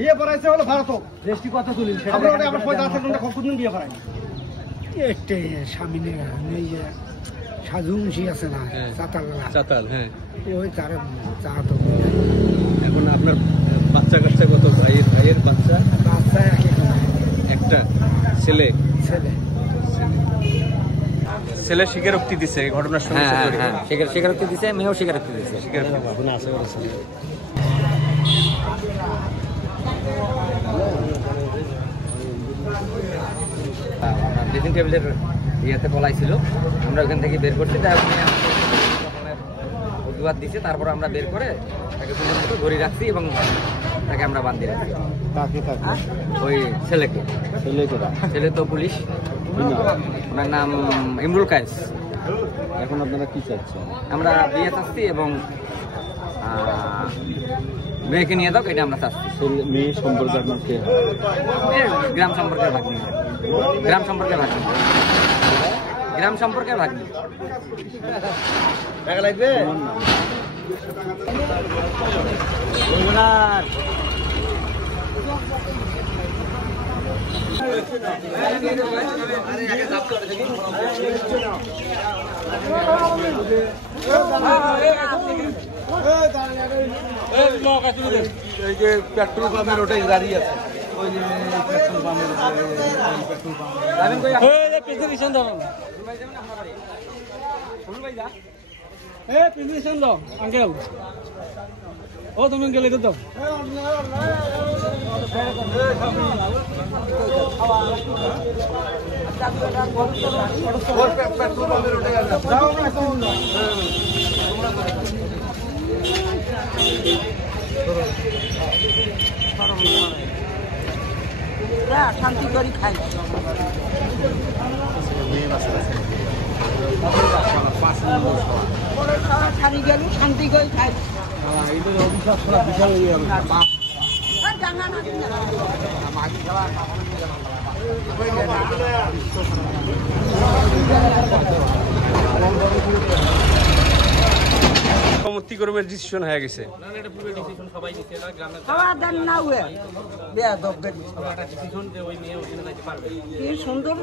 বিয়ে পড়াইছে হলো ভারত রেস্টি কত তুলিল সেটা আমরা ওটা আমরা 50 টাকা কতদিন বিয়ে পড়াই একটা সামনে এই যে সাজুমশি আছে না চাতাল হ্যাঁ ওই তার চা তো এখন আপনার বাচ্চা কাচ্চা কত ভাইয়ের বাচ্চা একটা ছেলে ছেলে স্বীকারোক্তি দিছে ঘটনার সঙ্গে স্বীকারোক্তি দিছে মেয়েও স্বীকারোক্তি দিছে ড্রেসিং টেবিলের ইয়েতে বলাইছিল আমরা ওখান থেকে বের করছি অজুহাত দিচ্ছে তারপর আমরা বের করে তাকে সুন্দর মতো ধরে রাখছি এবং তাকে আমরা বান্ধি রাখছি ওই ছেলে তো পুলিশ ওনার নাম ইমরুল কায়েস। এখন আপনারা কি চাচ্ছেন? আমরা বিয়ে চাচ্ছি এবং মেয়েকে নিয়ে দাও এটা আমরা চাচ্ছি। মেয়ে সম্পর্কে আপনার কে হয়? গ্রাম সম্পর্কের ভাগ্নি টাকা লাগবে পেট্রোল পাম্পের ওটাই দাঁড়িয়ে আছে ওই যে পেট্রোল পাম্পের ও তুমি গেলে তো পেট্রোল পাম্পের ওটাই আছে শান্তি করে খাই ছাড়ি গেল শান্তি করে খাই কর্মের ডিসিশন হয়ে গেছে খাওয়া দেন না সুন্দর